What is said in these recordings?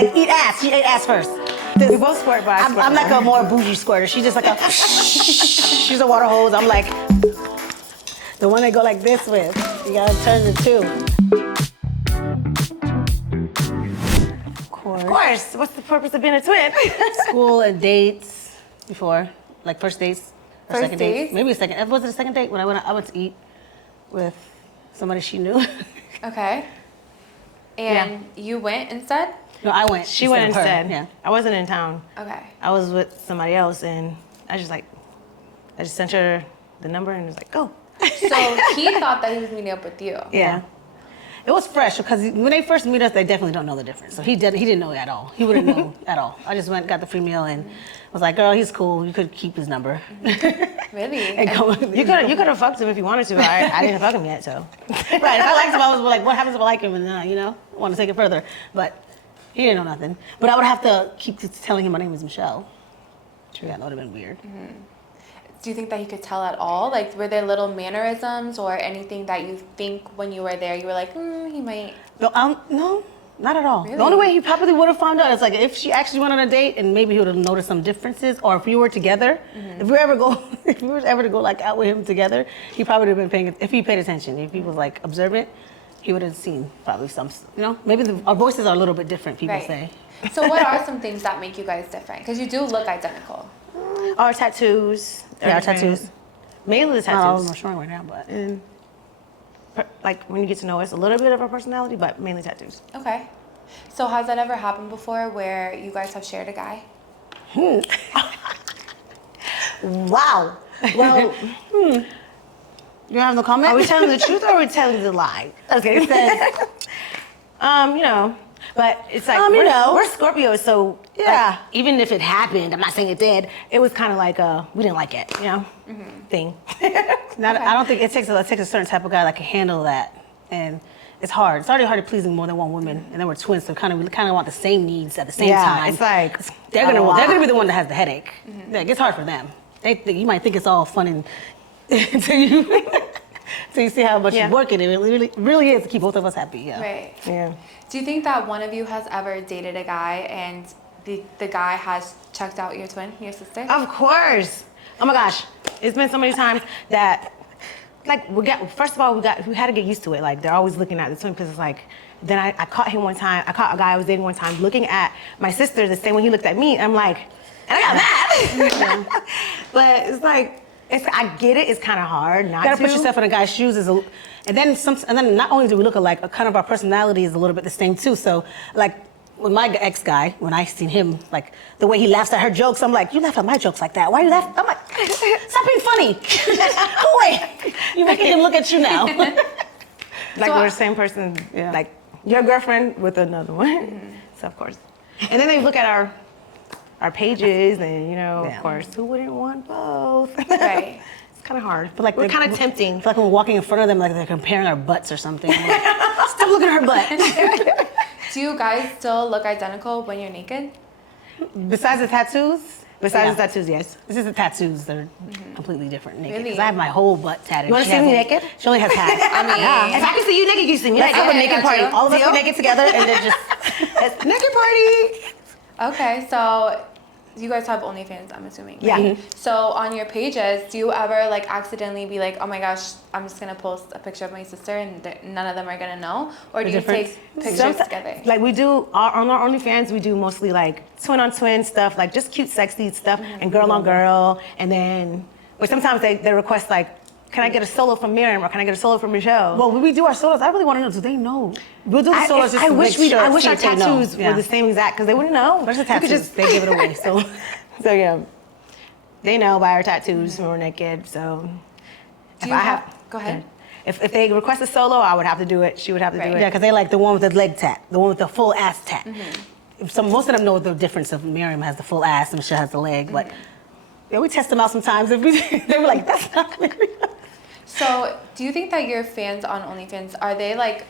Like eat ass. She ate ass first. We both squirt, but I squirt I'm like more. a more bougie squirter. She's just like a. She's a water hose. I'm like the one they go like this with. You gotta turn the two. Of course. What's the purpose of being a twin? School and dates before, like first dates or First second dates. dates? Maybe a second. Was it a second date when I went to eat with somebody she knew? Okay. And you went instead? No, I went. She went of her. instead. Yeah. I wasn't in town. Okay. I was with somebody else, and I just sent her the number and was like, go. So he thought that he was meeting up with you. Yeah. It was fresh because when they first meet us, they definitely don't know the difference. So he didn't know at all. He wouldn't know at all. I just went, got the free meal, and was like, "Girl, he's cool. You could keep his number." Really? And go with You could have fucked him if you wanted to. I didn't fuck him yet, so. Right. If I liked him, I was like, "What happens if I like him?" And want to take it further. But he didn't know nothing. But I would have to keep telling him my name is Michelle. True. That would have been weird. Do you think that he could tell at all? Like, were there little mannerisms or anything that you think when you were there, you were like, he might? No, not at all. Really? The only way he probably would have found out is like if she actually went on a date and maybe he would have noticed some differences, or if we were together. If we were ever to go like out with him together, he probably would have been paying. If he paid attention, if he was like observant, he would have seen probably some. Maybe our voices are a little bit different. People Right. say. So what are some things that make you guys different? Because you do look identical. Our tattoos. Yeah, our tattoos. Mainly the Not all of tattoos. them are showing right now, but And like when you get to know us, a little bit of our personality, but mainly tattoos. Okay. So has that ever happened before where you guys have shared a guy? wow. Well, you have no comment. Are we telling the truth or are we telling the lie? Okay. But it's like you know. we're Scorpios, so Yeah. like, even if it happened, I'm not saying it did. It was kind of like we didn't like it, thing. I don't think it takes a certain type of guy that can handle that, and it's hard. It's already hard to pleasing more than one woman, and then we're twins, so we kind of want the same needs at the same time. It's like they're gonna be the one that has the headache. Yeah, it gets hard for them. You might think it's all fun and until you see how much Yeah. work it really is to keep both of us happy. Yeah. Right. Yeah. Do you think that one of you has ever dated a guy and the guy has checked out your twin, your sister? Of course. Oh my gosh, it's been so many times that, like, first of all, we had to get used to it. Like, they're always looking at the twin because it's like, then I caught him one time. I caught a guy I was dating one time looking at my sister the same way he looked at me. I'm like, and I got mad. But it's like, I get it. It's kind of hard not You gotta to. put yourself in a guy's shoes, and then not only do we look alike, kind of our personality is a little bit the same too. So like with my ex guy, when I seen him, like the way he laughs at her jokes, I'm like, you laugh at my jokes like that? Why you laugh? I'm like, stop being funny. Go away. You're making him look at you now. Like So we're the same person, Yeah. like your girlfriend with another one. So of course. And then they look at our pages and Yeah. of course, who wouldn't want both? Right. It's kind of hard. But like we're kind of tempting. I feel like when we're walking in front of them, like they're comparing our butts or something. I'm like, stop looking at her butt. Do you guys still look identical when you're naked? Besides the tattoos. Besides Yeah. tattoos, yes. It's just the tattoos that are completely different naked. Really? Because I have my whole butt tattooed. You wanna She see me hasn't. naked? She only has half. I mean, If I can see you naked, you see me Let's naked. have a I naked got party. you. All of us Deal? be naked together and then just Naked party. Okay, so you guys have OnlyFans, I'm assuming. Yeah. Right? So on your pages, do you ever like accidentally be like, oh my gosh, I'm just gonna post a picture of my sister and none of them are gonna know? Or do you difference? take pictures Someti- together? Like we do on our OnlyFans, we do mostly like twin on twin stuff, like just cute, sexy stuff, and girl on girl. And then, but sometimes they request like, can I get a solo from Miriam or can I get a solo from Michelle? well, when we do our solos, I really want to know, do they know? We'll do the solos just I to wish make sure. I wish see our if they know. tattoos Yeah. were the same exact because they wouldn't know. But it's the You could tattoos. They give it away. So So yeah, they know by our tattoos when we're naked. So Do you have- go ahead. If they request a solo, I would have to do it. She would have to Right. do it. yeah, because they like the one with the leg tat, the one with the full ass tat. Most of them know the difference of Miriam has the full ass and Michelle has the leg, but yeah, we test them out sometimes. If they were like, that's not Miriam. So do you think that your fans on OnlyFans, are they like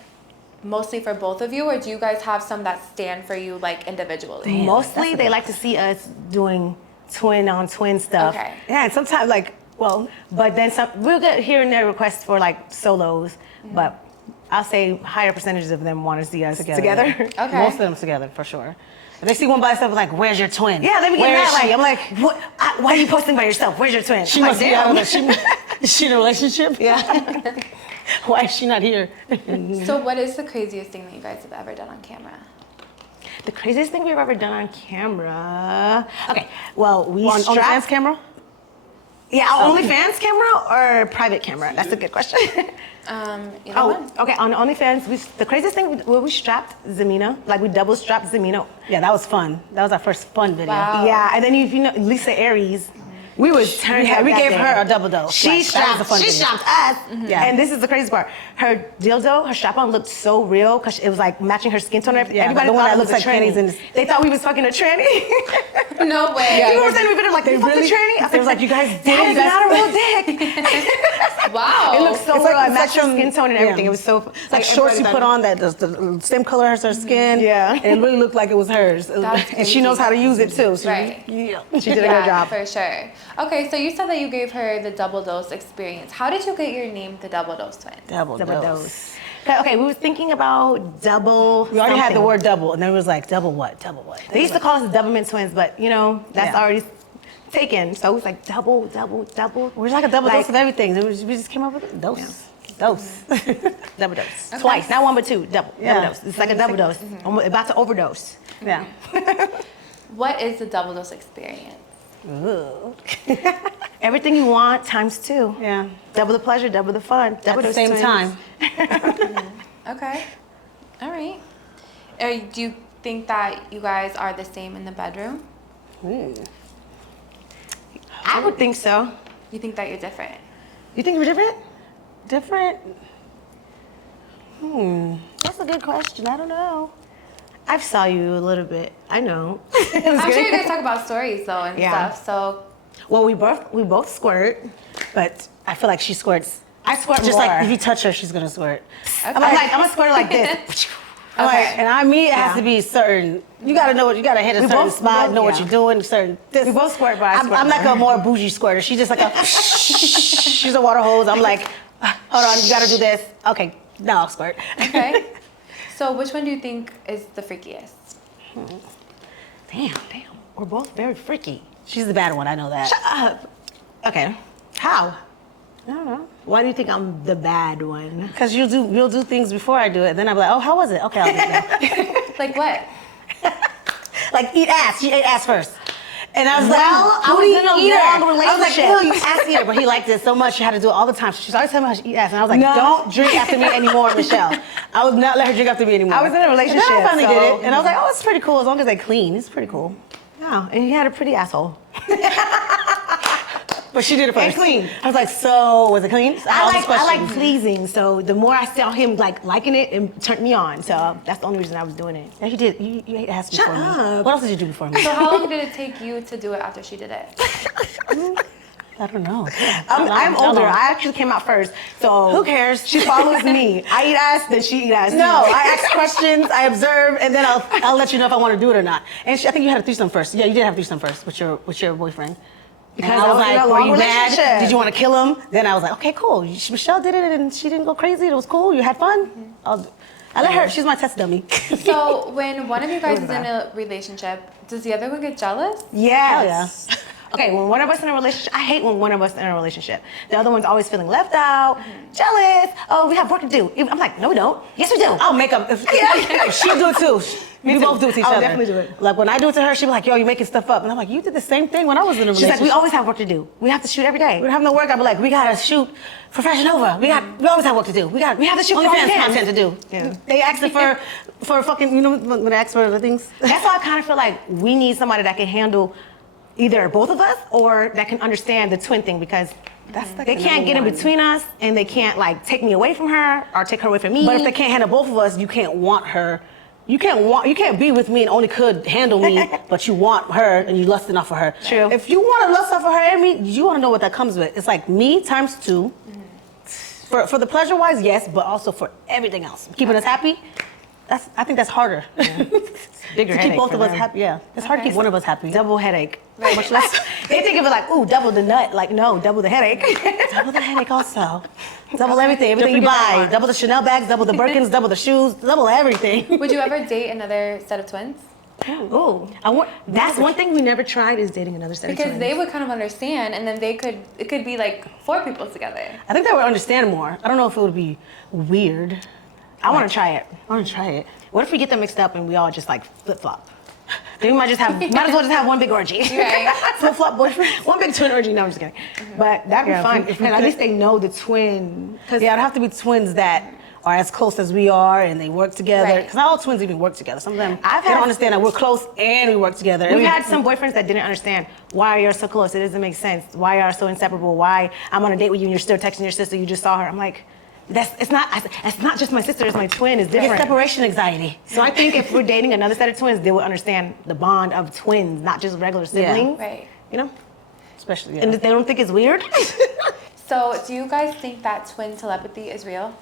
mostly for both of you, or do you guys have some that stand for you like individually? Mostly, they like to see us doing twin on twin stuff. Okay. Yeah, and sometimes like, well, But then we'll get here and there requests for like solos, but I'll say higher percentages of them want to see us together. Yeah. Okay. Most of them together, for sure. If they see one by itself, like, where's your twin? Yeah, they be getting Where is mad. she? Like, I'm like, what? Why are you posting by yourself? Where's your twin? She I'm must like, be out of damn. the, is she in a relationship? Yeah. Why is she not here? So what is the craziest thing that you guys have ever done on camera? The craziest thing we've ever done on camera. Okay, well, we On strapped. OnlyFans camera? Yeah, OnlyFans camera or private camera? That's a good question. Either one. Okay, on OnlyFans, the craziest thing, we strapped Zamina. Like, we double strapped Zamina. Yeah, that was fun. That was our first fun video. Wow. Yeah, and then if you know Lisa Aries, we was turned Yeah, up we that gave day. her a double dose. She Like, that was a strapped, fun she video. strapped us. Yeah. And this is the crazy part. Her dildo, her strap-on looked so real because it was like matching her skin tone and everything. Yeah, Everybody the one thought that it was looks a like tranny. panties in this- They thought we was fucking a tranny. No way. You know what I'm saying? We were like, they fucked a tranny? I They was like, you guys did that it, is you guys- not a real dick. Wow. It looked so It's real. like It matched her such a- skin tone and everything. yeah. It was so It's like shorts you put on that does the same color as her skin. Yeah. And it really looked like it was hers. That's And she knows how to use it too. So Right. Yeah. She did a Yeah, good job. for sure. Okay, so you said that you gave her the double dose experience. How did you get your name, the Double Dose Twins? Double Double dose. dose. Okay, we was thinking about double. We already had the something. word double, and then it was like, double what? Double what? They used to call us the Doublemint Twins, but you know that's Yeah. already taken. So it was like double, double, double. We're like a double Like, dose of everything. We just came up with it. Dose. Dose. double dose. Okay. Twice, not one but two. Double. Yeah. Double dose. It's like a double dose. Almost about to overdose. Yeah. What is the Double Dose experience? Ooh. Everything you want times two. Yeah. Double the pleasure, double the fun. Double At the dose same twins. time. Okay. All right. Do you think that you guys are the same in the bedroom? I would think so. You think that you're different? You think we're different? Different? That's a good question. I don't know. I've saw you a little bit. I know. I'm sure you guys talk about stories though and Yeah. stuff. So Well, we both squirt. But I feel like she squirts. I squirt Just more. like if you touch her, she's gonna squirt. okay. I'm a squirter like this. I'm like, Okay. and I mean, it has Yeah. to be certain. You gotta know what you gotta hit a We certain both- spot, both- know what yeah. you're doing. Certain. This. We both squirt, but I I'm squirt like more. a more bougie squirter. She's just like a. She's a water hose. I'm like, hold on, you gotta do this. Okay, now I'll squirt. okay. So which one do you think is the freakiest? Damn. We're both very freaky. She's the bad one. I know that. Shut up. Okay. How? I don't know. Why do you think I'm the bad one? Cause you'll do things before I do it. Then I'm like, oh, how was it? Okay, I'll do it. Like what? Like eat ass. She ate ass first. And I was Well, like, I was booty in a eater. long I was like, relationship. ew, you ass eater. But he liked it so much, she had to do it all the time. So she's always telling me how she eat ass. And I was like, No. don't drink after me anymore, Michelle. I would not let her drink after me anymore. I was in a relationship, And then I finally did so- it. And I was like, oh, it's pretty cool as long as they clean. It's pretty cool. No, and you had a pretty asshole. But she did it And first. clean. I was like, so was it clean? All these I like questions. pleasing, so the more I saw him like liking it, it turned me on. So that's the only reason I was doing it. Yeah, you did. You ate ass Shut before me. up. What else did you do before me? So how long did it take you to do it after she did it? I don't know. I'm older. I actually came out first, so Who cares? She follows me. I eat ass, then she eat ass. No, I ask questions, I observe, and then I'll let you know if I want to do it or not. And I think you had a threesome first. Yeah, you did have a threesome first with your boyfriend. Because And I was in a were long you mad? relationship. Did you want to kill him? Then I was like, okay, cool. Michelle did it and she didn't go crazy. It was cool. You had fun. I let her. She's my test dummy. So when one of you guys is in a relationship, does the other one get jealous? Yes. Okay, when one of us in a relationship, I hate when one of us in a relationship. The other one's always feeling left out, jealous. Oh, we have work to do. I'm like, no, we don't. Yes, we do. I'll make up. If she'll do it too. We too. both do it to each I'll other. definitely do it. Like when I do it to her, she'll be like, yo, you're making stuff up. And I'm like, you did the same thing when I was in a She's relationship. like, we always have work to do. We have to shoot every day. We don't have no work. I'd be like, we gotta shoot for Fashion Nova. We always have work to do. We have to shoot OnlyFans OnlyFans content to do. Yeah. They asked it for fucking, you know, when they ask for other things. That's why I kind of feel like we need somebody that can handle either both of us or that can understand the twin thing, because That's like they the can't number get in one. between us and they can't like take me away from her or take her away from me. But if they can't handle both of us, you can't want her. You can't be with me and only could handle me, but you want her and you lusting off of her. True. If you want to lust off of her and me, you want to know what that comes with. It's like me times two. For the pleasure wise, yes, but also for everything else. Keeping us happy, I think that's harder. Bigger to keep headache both for of us them. happy, yeah. It's hard to keep one of us happy. Double headache. Much less. They think of it like, ooh, double the nut. Like, no, double the headache. Double the headache also. Double everything you forget that buy. one. Double the Chanel bags, double the Birkins, double the shoes, double everything. Would you ever date another set of twins? Ooh, that's one thing we never tried is dating another set of Because twins. they would kind of understand, and then it could be like 4 people together. I think they would understand more. I don't know if it would be weird. I want to try it. I want to try it. What if we get them mixed up and we all just like flip flop? Then we might as well just have one big orgy. Right. Flip flop boyfriend. One big twin orgy. No, I'm just kidding. But that'd be Yeah, fun. if we And at could- least they know the twin. Yeah, it'd have to be twins that are as close as we are and they work together. Right. Because not all twins even work together. Some of them I've they had- don't understand that we're close and we work together. We've had some boyfriends that didn't understand why you're so close. It doesn't make sense. Why you're so inseparable. Why I'm on a date with you and you're still texting your sister. You just saw her. I'm like, it's not just my sister. It's my twin. It's Get different. separation anxiety. So I think if we're dating another set of twins, they will understand the bond of twins, not just regular siblings. Right. You know, Especially, and they don't think it's weird. So, do you guys think that twin telepathy is real?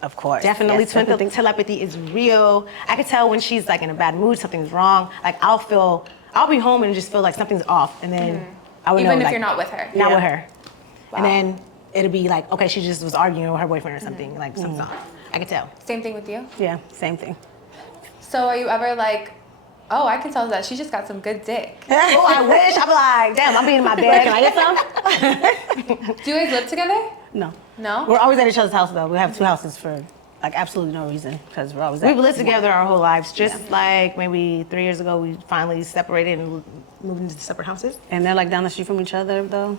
of course. Definitely, Yes, twin definitely. telepathy is real. I can tell when she's like in a bad mood, something's wrong. Like I'll be home and just feel like something's off, and then I would know. Even if like, you're not with her. not Yeah. with her. Wow. And then it'll be like, okay, she just was arguing with her boyfriend or something. Like something's off. I can tell. Same thing with you? Yeah, same thing. So, are you ever like, oh, I can tell that she just got some good dick? Oh, I wish. I'm like, damn, I'm being in my bed. Can I get some? Do you guys live together? No. No? We're always at each other's house though. We have 2 houses for like absolutely no reason because we're always at We've lived together our whole lives. Just like maybe 3 years ago, we finally separated and moved into separate houses. And they're like down the street from each other though.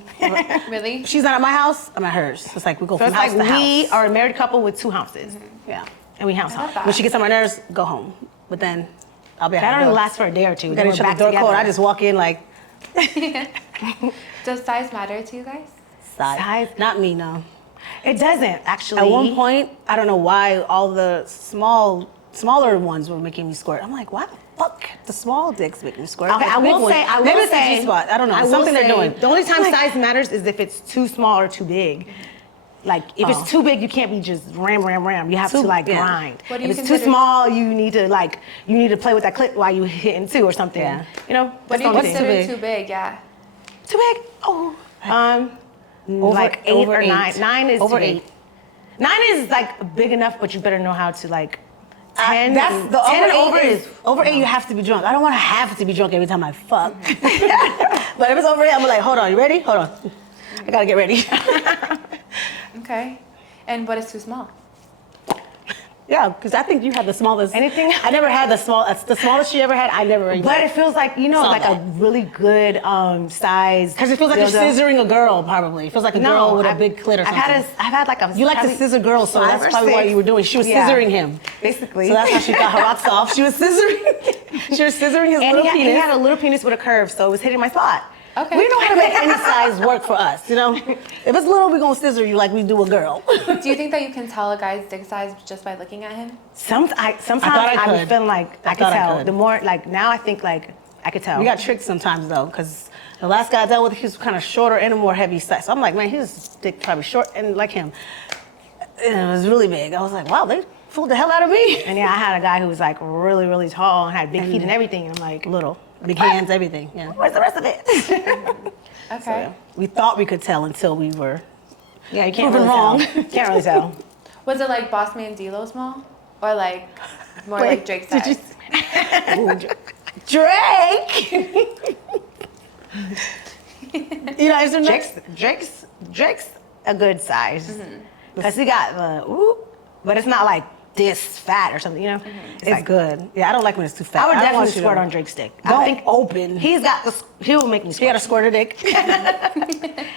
Really? She's not at my house, I'm at hers. It's like we go So from it's house like to we house. are a married couple with 2 houses, Yeah. and we house I love hop. that. When she gets on my nerves, go home. But then I'll be at That her only door. lasts for a day or two. We Then got we're each back other's door together. code. I just walk in like Does size matter to you guys? size. Not me, no. It doesn't actually. At one point, I don't know why all the smaller ones were making me squirt. I'm like, why the fuck the small dicks make me squirt? Okay, The I big will ones- say, I maybe will it's the say, G-spot. I don't know. I will Something they're say, doing. The only time Like, size matters is if it's too small or too big. Like if Oh. it's too big, you can't be just ram. You have to like yeah. grind. What do If you it's too consider- small, you need to play with that clip while you hitting 2 or something. Yeah. You know. What That's do you the only consider thing. big? too big? Yeah. Too big? Oh. Like 8 over or 8. 9. 9 is Over too big. 8. 9 is like big enough, but you better know how to like. 10. That's the 10 and over 8 is over 8. You have to be drunk. I don't want to have to be drunk every time I fuck. But if it's over 8, I'm like, hold on, you ready? Hold on, I gotta get ready. Okay. And what is too small? Yeah, because I think you had the smallest. Anything? I never had the smallest she ever had. I never. Even, But it feels like, Saw like that. a really good size. because it feels like you're dildo. scissoring a girl. Probably it feels like a girl with a I've- big clit or something. I've had like a. You like to probably scissor girls, so 5 that's or probably what 6. you were doing. She was Yeah. scissoring him. Basically. So that's how she got her rocks off. She was scissoring. She was scissoring his And little he penis. had a little penis with a curve, so it was hitting my spot. Okay. We know how to make any size work for us, you know? If it's little, we're gonna scissor you like we do a girl. Do you think that you can tell a guy's dick size just by looking at him? Sometimes I I be could. feeling like I I could thought I tell. could. The more like now I think like I could tell. We got tricked sometimes though, because the last guy I dealt with, he was kind of shorter and a more heavy size. So I'm like, man, his dick probably short and like him. And it was really big. I was like, wow, they fooled the hell out of me. And yeah, I had a guy who was like really, really tall and had big feet and everything. And I'm like, Little, big hands, everything. Yeah. where's the rest of it? Okay. So, yeah. We thought we could tell until we were. Yeah, you can't Proven really wrong. tell. Can't really tell. Was it like Boss Man D-Lo small? Or like more Wait, like Drake did you- size? Ooh, Drake. You know, isn't Drake's a good size. Because he got the but it's not like this fat or something, you know? It's like- good. Yeah, I don't like when it's too fat. I would don't definitely want you squirt to- on Drake's dick. Don't I think open. he'll make me You got squirt. a squirter dick.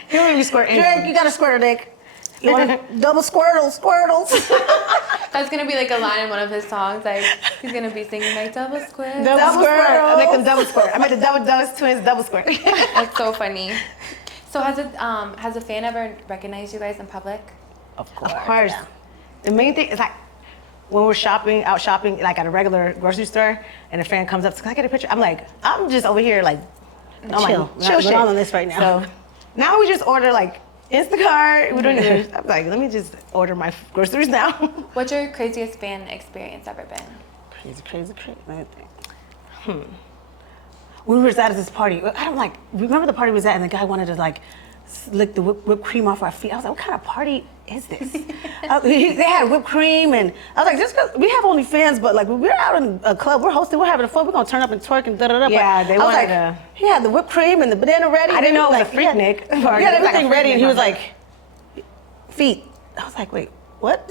He'll make me squirt. Drake, you got a squirter dick. You want a double squirtles? That's gonna be like a line in one of his songs. Like he's gonna be singing like double square. Double squirt. I make them squirtles. double squirt. I make the double dose twins double squirt. That's so funny. So has a fan ever recognized you guys in public? Of course. Of course. The main thing is like when we're out shopping, like at a regular grocery store, and a fan comes up, can I get a picture? I'm like, I'm just over here like, I'm Chill. like, chill We're shit. not on this right now. So now we just order like Instacart. We don't even, I'm like, let me just order my groceries now. What's your craziest fan experience ever been? Crazy. Let me think. when we were at this party, I don't like, remember the party we was at and the guy wanted to like lick the whipped cream off our feet. I was like, what kind of party is this? They had whipped cream and I was like, just 'cause we have OnlyFans, but like when we're out in a club, we're hosting, we're having fun, we're gonna turn up and twerk and da-da-da. Yeah, but they I was wanted like, to- he had the whipped cream and the banana ready. I didn't know it was like, a Freaknik party. He had It was like a everything ready and he Freaknik was party. like, feet. I was like, wait, what?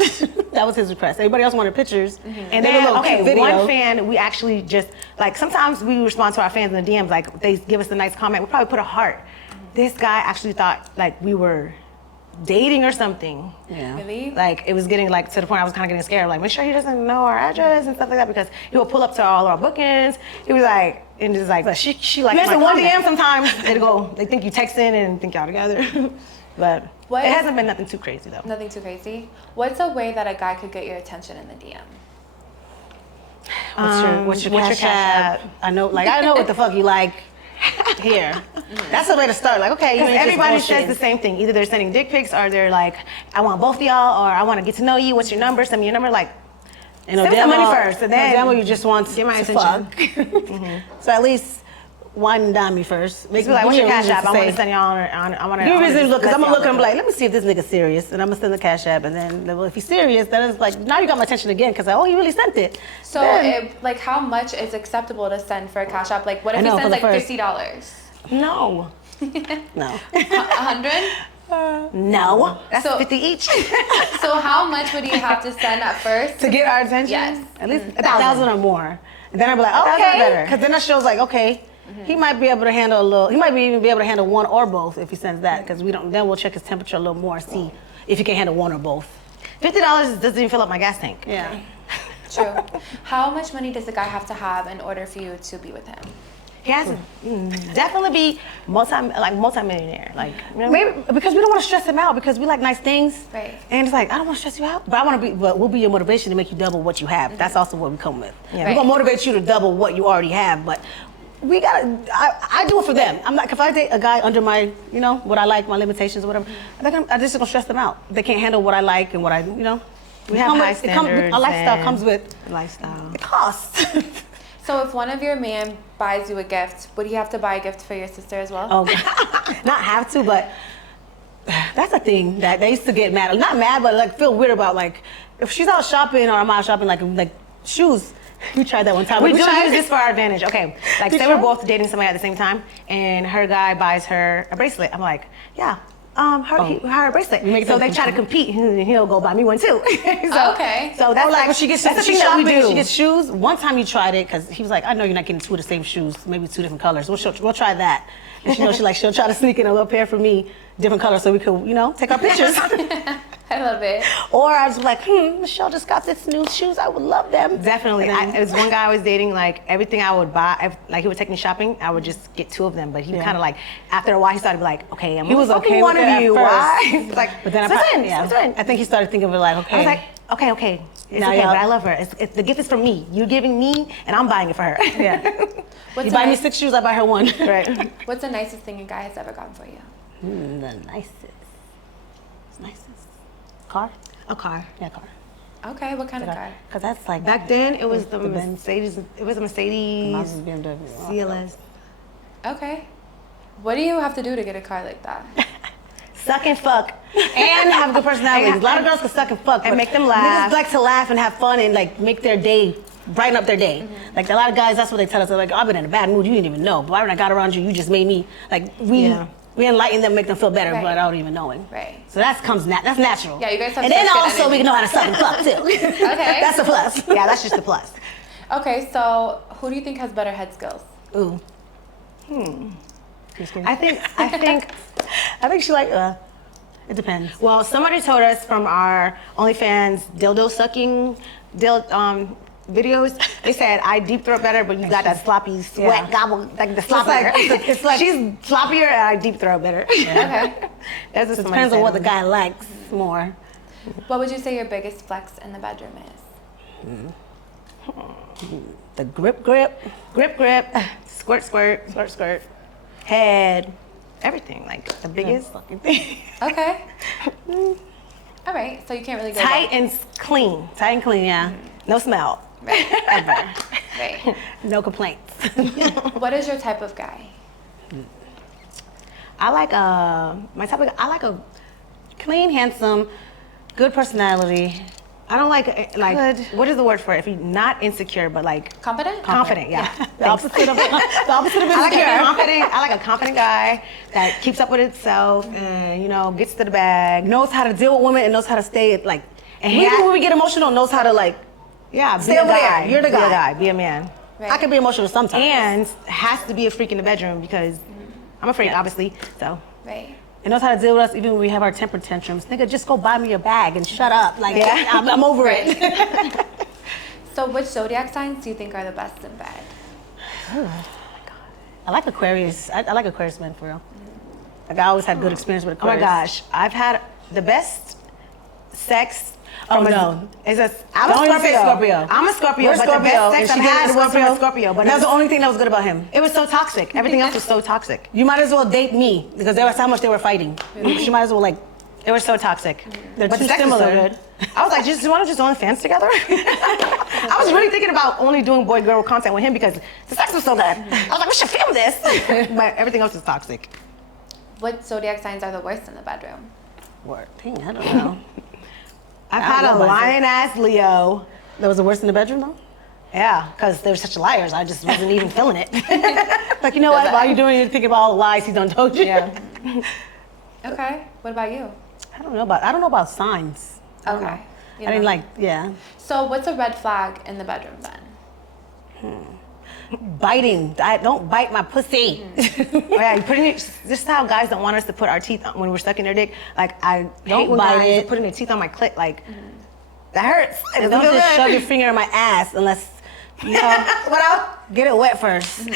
That was his request. Everybody else wanted pictures. And they then, were a little okay, cute video. one fan, we actually just, like, sometimes we respond to our fans in the DMs, like, they give us a nice comment, we probably put a heart. This guy actually thought, like, we were dating or something. Yeah. Really? Like, it was getting, like, to the point I was kind of getting scared, like, make sure he doesn't know our address and stuff like that, because he will pull up to all our bookings. He was like, and just like, But she liked you answer my one comment. DM sometimes, they think you texting and think y'all together. But What it is- hasn't been nothing too crazy, though. Nothing too crazy. What's a way that a guy could get your attention in the DM? What's your cash app? I know what the fuck you like. Here. That's the way to start. Like, okay, you Because ain't just everybody says bullshitting. the same thing. Either they're sending dick pics or they're like, I want both of y'all, or I want to get to know you. What's your number? Send me your number. Like, You know, send me some demo- money first, and then demo you just want get my to attention. fuck. So at least wine and dime me first. Make be like, what's your cash app? I want to say. send y'all on. I want to. Give me a reason to look, because I'm gonna look and be like, let me see if this nigga's serious, and I'm gonna send the cash app, and then well, if he's serious, then it's like now you got my attention again, because oh, he really sent it. So, Then- like, how much is acceptable to send for a cash app? Like, what if I know, he for sends the like first- $50? No, no. 100? no. That's So- 50 each. So, how much would he have to send at first? To get our attention? Yes. At least 1,000 or more. And then I'd be like, 1,000 okay. better. Because then that shows like, okay, he might be able to handle a little, he might even be able to handle one or both if he sends that. Because then we'll check his temperature a little more, see if he can handle one or both. $50 doesn't even fill up my gas tank. Yeah. True. How much money does a guy have to have in order for you to be with him? He has to definitely be multi-millionaire. Like, you know? Maybe because we don't want to stress him out because we like nice things. Right. And it's like, I don't want to stress you out, but I want to be, but we'll be your motivation to make you double what you have. That's also what we come with. Yeah. We're Right. going to motivate you to double what you already have, but we got to, I do it for them. I'm not, if I date a guy under my, you know, what I like, my limitations or whatever, I just going to stress them out. They can't handle what I like and what I, you know. We have high standards. Our lifestyle and comes with lifestyle. the cost. So, if one of your man buys you a gift, would he have to buy a gift for your sister as well? Oh, not have to, but that's a thing that they used to get mad. Not mad, but like feel weird about. Like if she's out shopping or I'm out shopping, like shoes. We tried that one time. We do tried use this for our advantage. Okay, like You say we're sure? both dating somebody at the same time, and her guy buys her a bracelet. I'm like, yeah, her bracelet. Make So them they try to compete. He'll go buy me one too. So, Okay. So that's Or like when she gets that's the she thing that we shopping, do. she gets shoes. One time you tried it because he was like, I know you're not getting two of the same shoes, maybe two different colors. We'll try that. And she knows she'll try to sneak in a little pair for me, different colors, so we could, you know, take our pictures. I love it. Or I was like, Michelle just got this new shoes. I would love them. Definitely. And then- It was one guy I was dating, like everything I would buy, like he would take me shopping, I would just get two of them. But he Yeah. kind of like, after a while, he started to be like, okay, I'm He was fucking okay one with of it at you. first. Why? He's like, But then I think he started thinking of it like, okay. I was like, okay, it's Now okay, y'all- but I love her. It's, the gift is from me. You're giving me, and I'm buying it for her. yeah. What's You the buy me nice- 6 shoes, I buy her one. Right. What's the nicest thing a guy has ever gotten for you? The nicest. Nicest. Car? A car. Yeah, car. Okay, what kind of car? Because that's like Back then, it was the Benz. Mercedes. It was a Mercedes Mazda's BMW. CLS. Okay. What do you have to do to get a car like that? Suck and fuck. And have a good personality. A lot of girls can suck and fuck. And but make them laugh. Niggas like to laugh and have fun and like make their day, brighten up their day. Like a lot of guys, that's what they tell us. They're like, I've been in a bad mood. You didn't even know. But when I got around you, you just made me, like, Yeah. we enlighten them, make them feel better Right. without even knowing. Right. So that's natural. Yeah, you guys have And then such good also we energy. can know how to suck and fuck too. Okay. That's a plus. Yeah, that's just a plus. Okay, so who do you think has better head skills? Ooh. I think she like, it depends. Well, somebody told us from our OnlyFans dildo sucking videos. They said I deep throat better, but you got that sloppy sweat Yeah. gobble, like the like- sloppier. it's like- she's sloppier and I deep throat better. Okay. That's what It somebody depends on said. what the guy likes more. What would you say your biggest flex in the bedroom is? The grip, Grip, squirt, squirt, head, everything. Like the biggest fucking thing. Okay. All right, so you can't really go tight and clean, Tight and clean, yeah. no smell. Ever. Right. No complaints. What is your type of guy? I like my type of, I like a, Clean, handsome, good personality. I don't like Good. what is the word for it? If you're not insecure, but like Confident? confident, yeah. The opposite of the opposite of I like insecure. a confident. I like a confident guy that keeps up with itself and gets to the bag. Knows how to deal with women and knows how to stay like. And And he even act- when we get emotional, knows how to like. Yeah, be Stay a over there. guy. You're the Be a guy. guy. Be a man. Right. I can be emotional sometimes. And has to be a freak in the bedroom because I'm afraid, obviously. So Right. And knows how to deal with us even when we have our temper tantrums. Nigga, just go buy me a bag and shut up. Like, Yeah. I'm over Right. it. So which zodiac signs do you think are the best in bed? I like Aquarius. I like Aquarius men for real. Like I always had good experience with oh my Aquarius. gosh, I've had the best sex. Oh, from a- no. It's a, I'm Don't a even say Scorpio. Scorpio. I'm a Scorpio, We're but Scorpio, the best and sex she I've did had it was from a Scorpio. But that was the only thing that was good about him. it was so toxic. Everything else was so toxic. You might as well date me because that's how much they were fighting. She might as well like. It was so toxic. They're but too the sex was so similar. good. I was like, just want to just own fans together? I was really thinking about only doing boy-girl content with him because the sex was so good. I was like, we should film this. But everything else was toxic. What zodiac signs are the worst in the bedroom? What? Dang, I don't know. I've I had don't a know about lion-ass Leo. That was the worst in the bedroom though. Yeah, because they were such liars. I just wasn't even feeling it. Like you know what? While you're doing it, think about all the lies he done told you. Yeah. Okay. What about you? I don't know about signs. I don't Okay. know. You I didn't know. like. Yeah. So what's a red flag in the bedroom then? Biting. I don't bite my pussy. Oh, yeah, you putting it, this is how guys don't want us to put our teeth on when we're stuck in their dick. Like, I Don't hate when bite guys it. are putting their teeth on my clit. Like, that hurts. It And doesn't don't feel just good. shove your finger in my ass unless you know. What else? Get it wet first.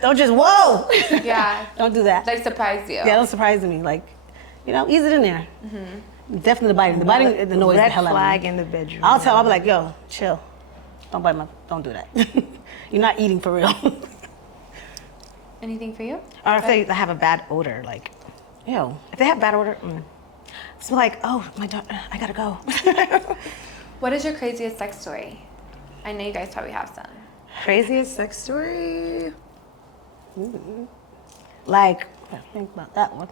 Don't just whoa. Yeah. Don't do that. Like surprise you. Yeah, don't surprise me. Like, ease it in there. Definitely the biting. The biting annoys the Red hell out flag of me. in the bedroom. I'll be like, yo, chill. Don't bite my. Don't do that. You're not eating for real. Anything for you? Or if they have a bad odor, like, Yo. if they have bad odor, it's like, oh, my daughter, I gotta go. What is your craziest sex story? I know you guys probably have some. Craziest sex story? Like, Gotta think about that one.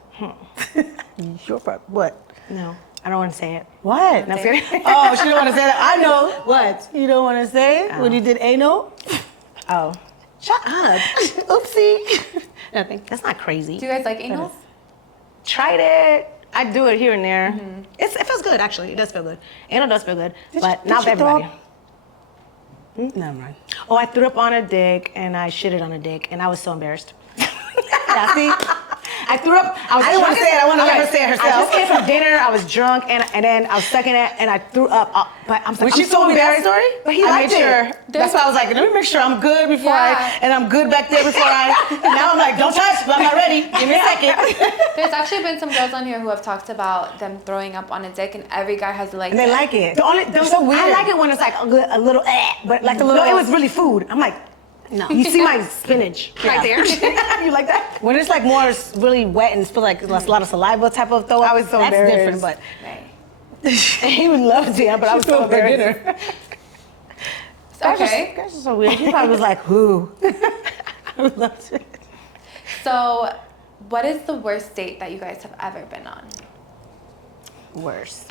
You sure? What? no, I don't want to say it. What? No, Say it. seriously. Oh, she don't want to say that. I know. What? You don't want to say it when you did anal? Oh, Shut up. Oopsie. Nothing. that's not crazy. Do you guys like anal? Tried it. I do it here and there. It feels good, actually. It does feel good. Anal does feel good, but did not for you throw everybody. up? Never mind. Oh, I threw up on a dick and I shitted on a dick, and I was so embarrassed. Yeah, see? I threw up. I didn't wanna say it. I wanted to let her say it I herself. just came from dinner. I was drunk, and then I was sucking it, and I threw up. But I'm, When I'm she so told me that embarrassed. story, But he I liked made it. sure. That's why I was like, let me make sure I'm good before Yeah. and I'm good back there before now I'm like, don't touch, but I'm not ready. Give me a second. There's actually been some girls on here who have talked about them throwing up on a dick, and every guy has like. And they like it. So weird. I like it when it's like a little, but like a little. No, it was really food. I'm like, No. you see my spinach right there. You like that? When it's like more really wet and feel like there's a lot of saliva type of throw up, I was so that's embarrassed. different, but Right. He would love to, but I was so embarrassed. Okay. Guys are so weird. He probably was like, who? I would love to. So, what is the worst date that you guys have ever been on? Worse.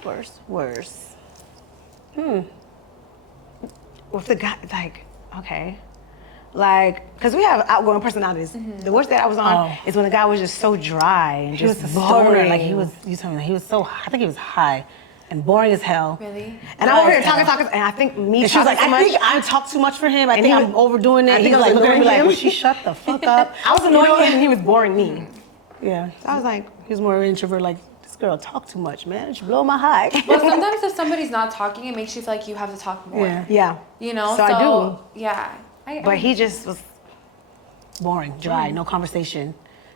With the guy, like, okay. Like, because we have outgoing personalities. The worst that I was on Oh. is when the guy was just so dry and He was just a stoner. boring. Like you told me, he was so, I think he was high and boring as hell. Really? And I'm over here High as talking, and I think me And she was like, talking I too think much. I talk too much for him. I And think he I'm was- overdoing it. I He think was I like was looking at me annoying like, him. will she shut the fuck up? I was annoying him, and he was boring me. Yeah. So I was like, He was more introvert, like, this girl talk too much, man. She blow my high. Well, sometimes if somebody's not talking, it makes you feel like you have to talk more. Yeah. yeah. You know? So I do. Yeah. But he just was. Boring, dry, no conversation.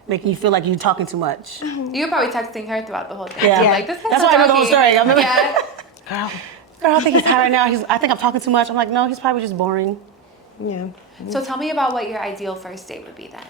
Making you feel like you're talking too much. You were probably texting her throughout the whole day. Yeah. You're like, this guy's That's so why I know the whole talky. story. I remember- Yeah. Girl, I think he's high right now. I think I'm talking too much. I'm like, no, he's probably just boring. Yeah. So tell me about what your ideal first date would be then.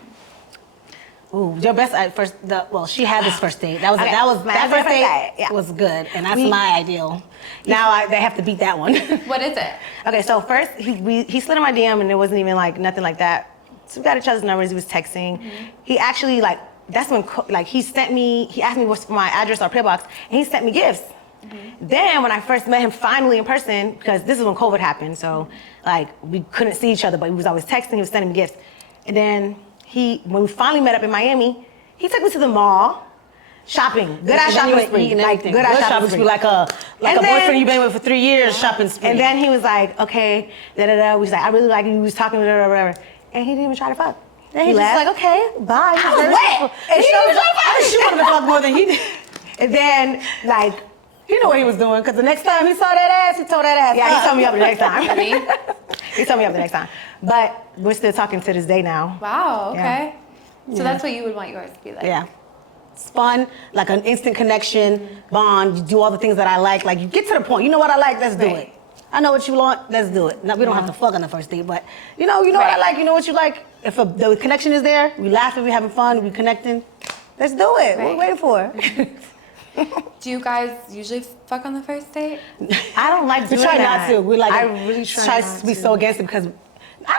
Ooh, your best first. Well, she had this first date. That was Okay. that first date Yeah. was good, and that's my ideal. Now they have to beat that one. What is it? Okay, so first he slid in my DM and it wasn't even like nothing like that. So we got each other's numbers. He was texting. He actually like that's when he asked me what's my address or PO box, and he sent me gifts. Then when I first met him finally in person, because this is when COVID happened, so like we couldn't see each other, but he was always texting. He was sending me gifts, and then when we finally met up in Miami, he took me to the mall. Shopping, good ass shopping spree, like good ass shopping spree, like a boyfriend you've been with for 3 years, shopping spree. And then he was like, okay, da da da. We was like, I really like you. We was talking, whatever, and he didn't even try to fuck. Then he just like, okay, bye. I was wet. And She wanted to fuck more than he did. And then like, He knew what he was doing, because the next time he saw that ass, he told that ass. yeah, he told me up the next time. Really? He told me up the next time. But we're still talking to this day now. Wow. Yeah. Okay. So that's what you would want yours to be like. Yeah. It's fun, like an instant connection, bond. You do all the things that I like. Like, you get to the point. You know what I like, let's do Right. it. I know what you want, let's do it. Now, we don't have to fuck on the first date, but you know what I Right. like, you know what you like. If the connection is there, we laughing, we having fun, we connecting, let's do it. What are we Right. waiting for? Do you guys usually fuck on the first date? I don't like We doing try that. not to. We like I really try not to be so against it, because I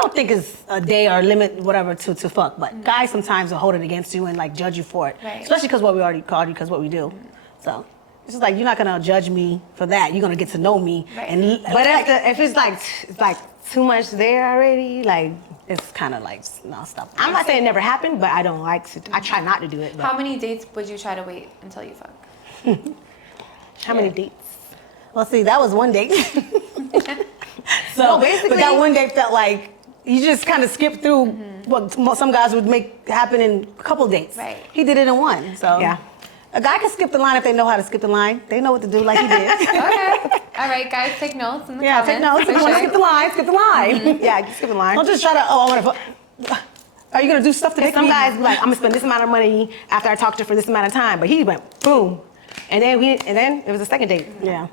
don't think it's a day or limit whatever to fuck. But guys sometimes will hold it against you and like judge you for it, Right. especially because what we already called you, because what we do. So it's just like, you're not gonna judge me for that. You're gonna get to know me. Right. And But if it's like too much there already, like it's kind of like, no, stop. I'm not saying it never happened, but I don't like to. I try not to do it. But How many dates would you try to wait until you fuck? how many dates? Well, see, that was one date. So No, basically- but that one date felt like you just kind of skipped through what some guys would make happen in a couple dates. Right. He did it in one. So Yeah. a guy can skip the line if they know how to skip the line. They know what to do, like he did. Okay. All right, guys, take notes in the Yeah, comments. take notes. If for you want to sure. skip the line, skip the line. Yeah, just skip the line. Don't just try to, I want to. Are you gonna do stuff to And make some me? guys be like, I'm gonna spend this amount of money after I talked to her for this amount of time, but he went boom, and then it was a second date. Yeah.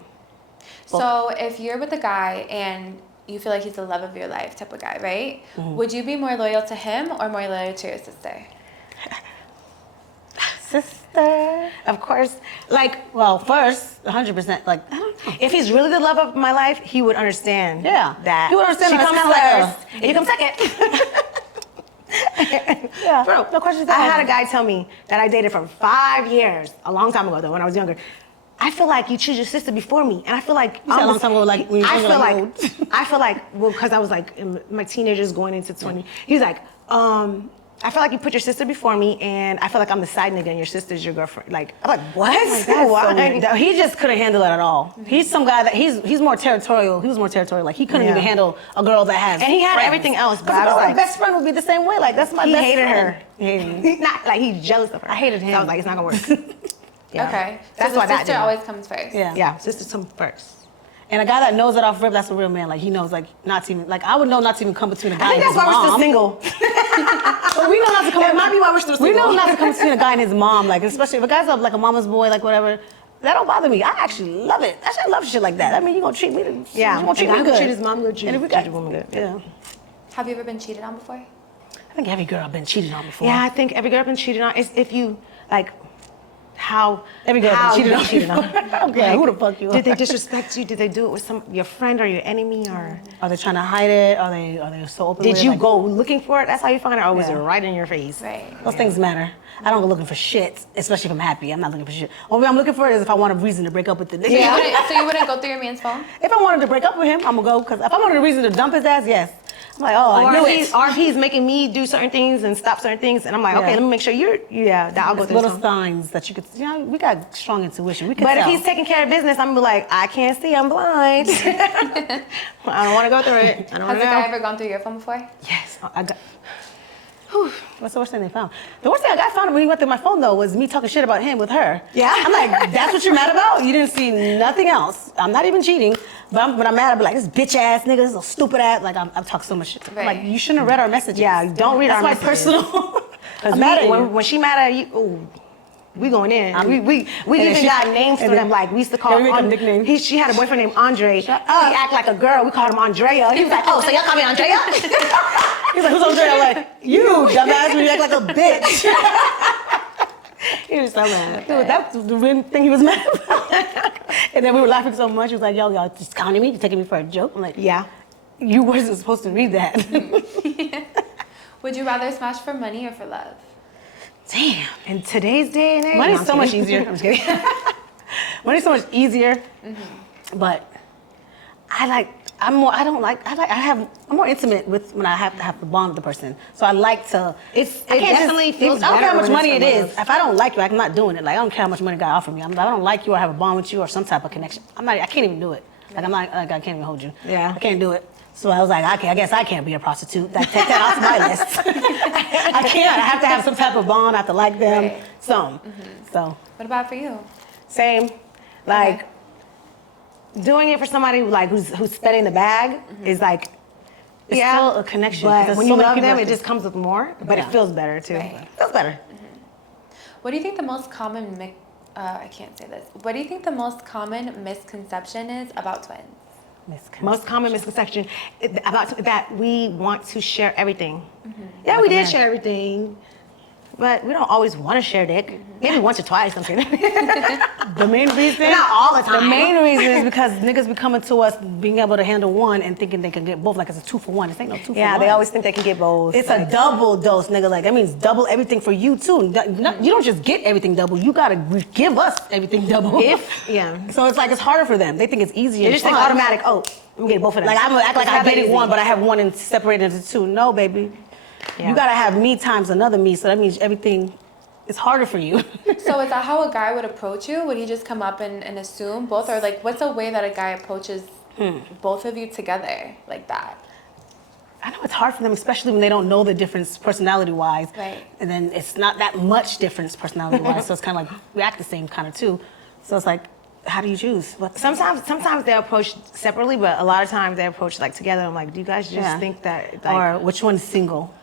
So if you're with a guy and you feel like he's the love of your life type of guy, right? Mm-hmm. Would you be more loyal to him or more loyal to your sister? Sister. Of course, like Well, first, 100%. Like, I don't know. if he's really the love of my life, he would understand. Yeah. that He would understand she that comes it's kinda first, and you come second. Yeah. Bro, No questions I asked. had a guy tell me that I dated for 5 years, a long time ago though, when I was younger. I feel like you choose your sister before me, and I feel like You said a long time ago, like, when you were I younger, feel like, like I feel like well, because I was like in my teenagers going into 20. He was like, I feel like you put your sister before me, and I feel like I'm the side nigga, and your sister's your girlfriend. Like, I'm like, what? That's so Why? weird. He just couldn't handle it at all. He's some guy that he's more territorial. He was more territorial. Like, he couldn't Yeah. even handle a girl that has. And he had friends. everything else, but 'Cause I was my like- best friend would be the same way. Like, that's my He best hated friend. her. He hated me. Not like he's jealous of her. I hated So him. I was like, it's not gonna work. Yeah. Okay. That's so why the that sister didn't always work. comes first. Yeah. Yeah, sister come first. And a guy that knows it off rip, that's a real man. Like, he knows, like, not to even, like, I would know not to even come between a guy I think and that's his why we're still mom. single. But we know not to come. That might be why we're still We single. know not to come between a guy and his mom. Like, especially if a guy's up like a mama's boy, like whatever. That don't bother me. I actually love it. I love shit like that. I mean, you gonna treat me. Yeah, you gonna treat and me God good. treat his mom good, And if we treat got your woman good. Yeah. Have you ever been cheated on before? I think every girl I've been cheated on before. Yeah, I think every girl been cheated on. It's if you like how Every girl how been cheated you on. cheated on. I don't care who the fuck you are. Did they disrespect you? Did they do it with your friend or your enemy or? Are they trying to hide it? Are they so open? Did with it? you Like, go looking for it? That's how you find it, or was Yeah. it right in your face? Right. Those things matter. I don't go looking for shit, especially if I'm happy. I'm not looking for shit. Only I'm looking for it is if I want a reason to break up with the nigga. So you wouldn't, so you wouldn't go through your man's phone? If I wanted to break up with him, I'm gonna go. Because if I wanted a reason to dump his ass, yes. I'm like, oh, I knew it. Or if he's making me do certain things and stop certain things, and I'm like, okay, Yeah. let me make sure that I'll go There's through little some. signs that you could, we got strong intuition. We could But if tell. he's taking care of business, I'm gonna be like, I can't see, I'm blind. I don't want to go through it. I don't Has want a to guy know. ever gone through your phone before? Yes, I got. What's the worst thing they found? The worst thing a guy found when he went through my phone though was me talking shit about him with her. Yeah? I'm like, that's what you're mad about? You didn't see nothing else. I'm not even cheating, but when I'm mad, I'll be like, this bitch ass nigga, this little stupid ass. Like, I've talked so much shit. I'm Right. like, you shouldn't have read our messages. Yeah, don't read that's our my messages. personal. Because I'm mad at you. when she mad at you, ooh, we going in. We And even she- got names for and then- them. Like we used to call Yeah, we make them nicknames. She had a boyfriend named Andre. He act like a girl. We called him Andrea. He was like, oh, so y'all call me Andrea? He's like, who's Andre? I'm like, you dumbass, you act like a bitch. He was so mad. That's the real thing he was mad about. And then we were laughing so much. He was like, yo, y'all just counting me? You taking me for a joke? I'm like, Yeah. you wasn't supposed to read that. Would you rather smash for money or for love? Damn. In today's day and age, Money's no, I'm so much kidding. easier. I'm just kidding. Money's so much easier. But I'm more intimate with when I have to have the bond with the person. So I like to. It definitely feels I don't care how better much when money it's it from is. love. If I don't like you, I'm not doing it. Like I don't care how much money God offer me. If I don't like you or have a bond with you or some type of connection, I can't even do it. Like I can't even hold you. Yeah. I can't do it. So I was like, okay, I guess I can't be a prostitute. Like, take that off my list. I can't. I have to have some type of bond. I have to like them. Right. So. What about for you? Same. Like doing it for somebody like who's spending the bag is like It's still a connection. But Because when so you many love people them, have it to- just comes with more. But Yeah. it feels better too. Right. Feels better. What do you think the most common I can't say this. What do you think the most common misconception is about twins? Most common misconception about that we want to share everything. Yeah, we did share everything, but we don't always want to share dick. Maybe once or twice. I'm kidding. The main reason, Not all the time. The main reason is because niggas be coming to us being able to handle one and thinking they can get both. Like it's a 2-for-1. This ain't no 2-for-1. Yeah, they always think they can get both. It's a double dose, nigga. Like that means double everything for you too. You don't just get everything double. You gotta give us everything double. Yeah. So it's like it's harder for them. They think it's easier. They just think fun. automatic. Oh, we get both of them. Like I'm gonna act like It's I not that dated easy. one, but I have one and separated into two. No, baby. Yeah. You gotta have me times another me. So that means everything is harder for you. So is that how a guy would approach you? Would he just come up and assume both? Or like what's a way that a guy approaches both of you together like that? I know it's hard for them, especially when they don't know the difference personality-wise. Right. And then it's not that much difference personality-wise, so it's kind of like we act the same kind of too. So it's like, how do you choose? What? Sometimes they approach separately, but a lot of times they approach like together. I'm like, do you guys just think that? Like, Or which one's single?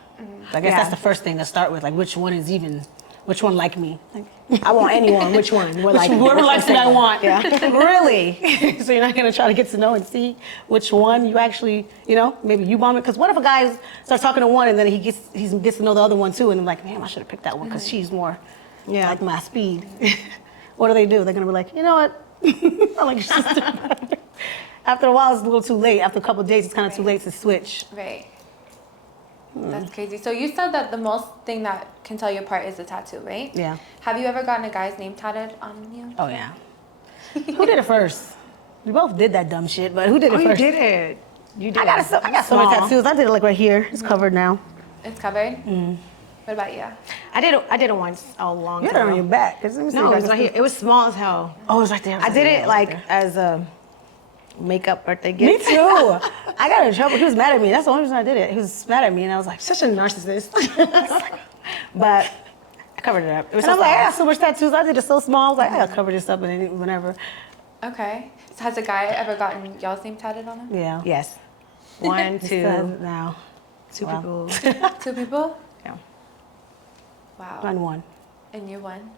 I guess Yeah. that's the first thing to start with. Like, which one is even? Which one like me? Like, I want anyone. Which one? We're like, whoever likes me, I want. Yeah. Really? So you're not gonna try to get to know and see which one you actually, maybe you bomb it. Because what if a guy starts talking to one and then he gets to know the other one too, and I'm like, man, I should have picked that one because she's more like my speed. What do? They're gonna be like, you know what? I like your sister. After a while, it's a little too late. After a couple of days, it's kind of too late to switch. Right. That's crazy. So you said that the most thing that can tell you apart is the tattoo, right? Yeah. Have you ever gotten a guy's name tatted on you? Oh yeah. Who did it first? We both did that dumb shit, but who did it Oh, you first? did it. You did. I got so many tattoos. I did it like right here. It's covered now. It's covered? What about you? I did it once a long You had time it on ago. your back. Let me see No, if I it was can right see. here. It was small as hell. Oh, it was right there. I did it like as a makeup birthday gift. Me too. I got in trouble. He was mad at me. That's the only reason I did it. He was mad at me, and I was like, Such a narcissist. But I covered it up. It was and so I'm like, I small. got so much tattoos. I did it so small. I was like, I gotta cover this up and then whenever. Okay. So has a guy ever gotten y'all's name tatted on him? Yeah. Yes. One, He said two, now. two Wow. people. 2 people? Yeah. Wow. On one. And you won?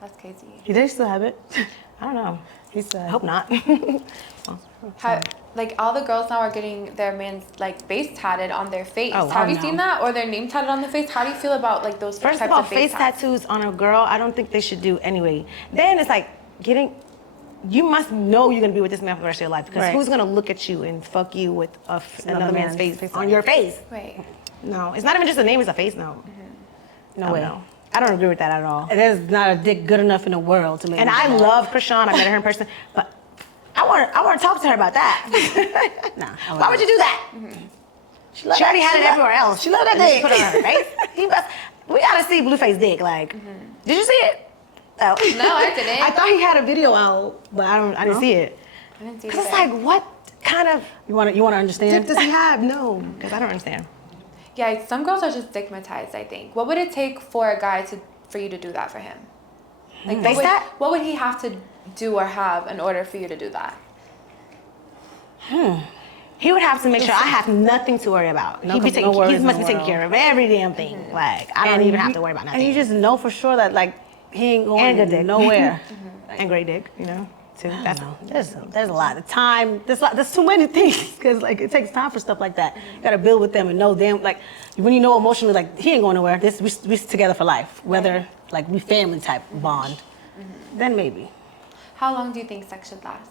That's crazy. He did still have it. I don't know. He said. I hope not. Like all the girls now are getting their man's like face tatted on their face. Oh, Have wow, you seen no. that or their name tatted on the face? How do you feel about like those First types of all, of face tats? tattoos on a girl, I don't think they should do anyway. Then it's like you must know you're gonna be with this man for the rest of your life because Right. who's gonna look at you and fuck you with another man's man's face on your face? Right. No, it's not even just a name, it's a face. No. No Oh, way. no. I don't agree with that at all. There's not a dick good enough in the world to make. And me I do that. love Krishan. I met her in person, but I want to talk to her about that. Nah. Why would you do that? She already had it everywhere else. She loved that And just dick. Put it on her face. We gotta see Blueface dick. Like, did you see it? Oh. No, I didn't. I thought he had a video out, but I didn't see it. I didn't see Cause it's that. like, what kind of You want to dick understand? does he have? No, because I don't understand. Yeah, some girls are just stigmatized, I think. What would it take for a guy for you to do that for him? Like Face tat? what would he have to do or have in order for you to do that? He would have to make sure I have nothing to worry about. No He'd be com- taking, no worries he in must the be taking world. care of every damn thing. Like, I don't even have to worry about nothing. And you just know for sure that like he ain't And good dick. going nowhere. And great dick, you know, too. That's There's a lot of time. There's too many things because like it takes time for stuff like that. You gotta build with them and know them. Like when you know emotionally, like he ain't going nowhere. We together for life. Whether like we family type bond, then maybe. How long do you think sex should last?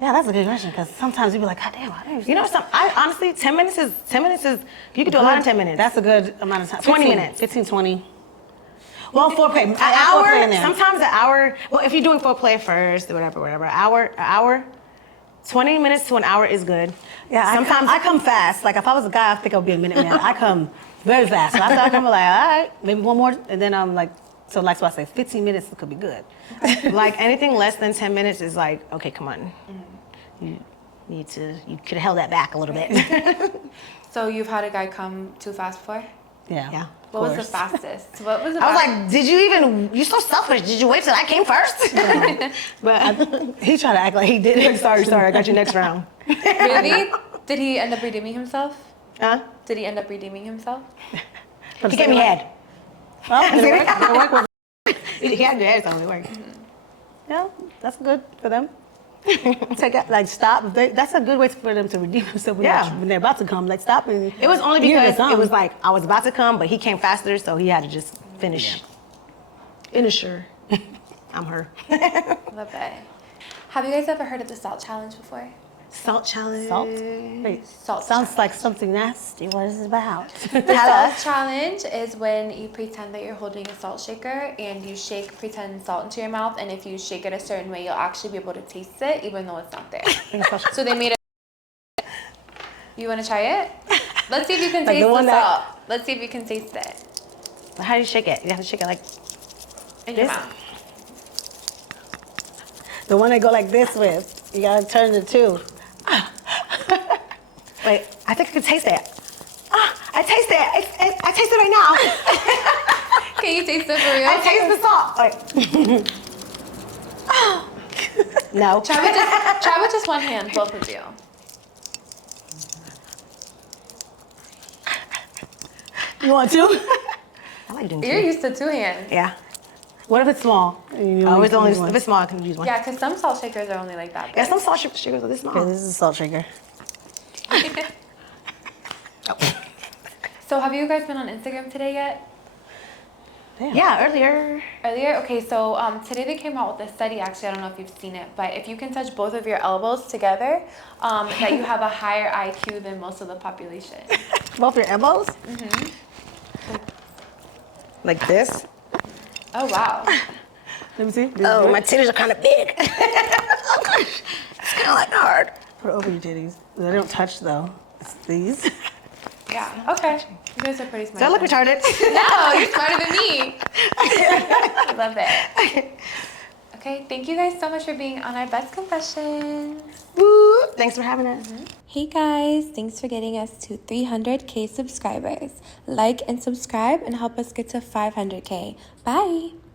Yeah, that's a good question because sometimes you be like, God damn, I didn't. You know, I honestly, 10 minutes is, you can do a lot in 10 minutes. That's a good amount of time. 20 15, minutes. 15, 20. Well, foreplay. An hour, Foreplay in there. sometimes an hour. Well, if you're doing foreplay first, whatever. An hour, 20 minutes to an hour is good. Yeah, sometimes I come fast. Like if I was a guy, I think I would be a minute man. I come very fast. So after I come, I'm like, all right, maybe one more, and then I'm like, so like so I say, 15 minutes could be good. like anything less than 10 minutes is like, okay, come on. You could have held that back a little bit. So you've had a guy come too fast before? Yeah. What was the fastest? What was the I was like, you're so selfish. Did you wait till I came first? But He tried to act like he did it. sorry, I got you next round. Really? Did he end up redeeming himself? Huh? Did he end up redeeming himself? He gave me head. Well, it worked. He had the head, so it worked. Yeah, that's good for them. Take out, like stop. That's a good way for them to redeem themselves when they're about to come. Like stop and. It was only you hear because the it was song. like I was about to come, but he came faster, so he had to just finish. Finisher. I'm her. Love it. Have you guys ever heard of the salt challenge before? Salt challenge. Salt. Wait, Salt sounds like something nasty. What is it about? The salt challenge is when you pretend that you're holding a salt shaker and you shake pretend salt into your mouth, and if you shake it a certain way, you'll actually be able to taste it even though it's not there. So they made it. You want to try it? Let's see if you can Like taste the the one salt. Let's see if you can taste it How do you shake it? You have to shake it like in your This? mouth. The one they go like this with. You gotta turn the two. Wait, I think I can taste it. I taste it. I taste it right now. Can you taste it for real? I taste the salt. Wait. No. Try with just one hand, both of you. You want two? I like doing You're two. used to two hands. Yeah. What if it's small? Oh, it's only if it's small, I can use one. Yeah, because some salt shakers are only like that. Yeah, big. some salt sugars are this small. Okay, this is a salt shaker. So have you guys been on Instagram today yet? Yeah, earlier. Earlier? Okay, so today they came out with a study, actually, I don't know if you've seen it, but if you can touch both of your elbows together, that you have a higher IQ than most of the population. Both your elbows? Like this. Oh, wow. Let me see. Oh, my titties are kind of big. It's kind of like hard. Put over your titties. They don't touch though. It's these. Yeah, okay. You guys are pretty smart. Do I look retarded? No, you're smarter than me. Love it. Okay, thank you guys so much for being on our Best Confessions. Woo! Thanks for having us. Hey guys, thanks for getting us to 300K subscribers. Like and subscribe and help us get to 500K. Bye.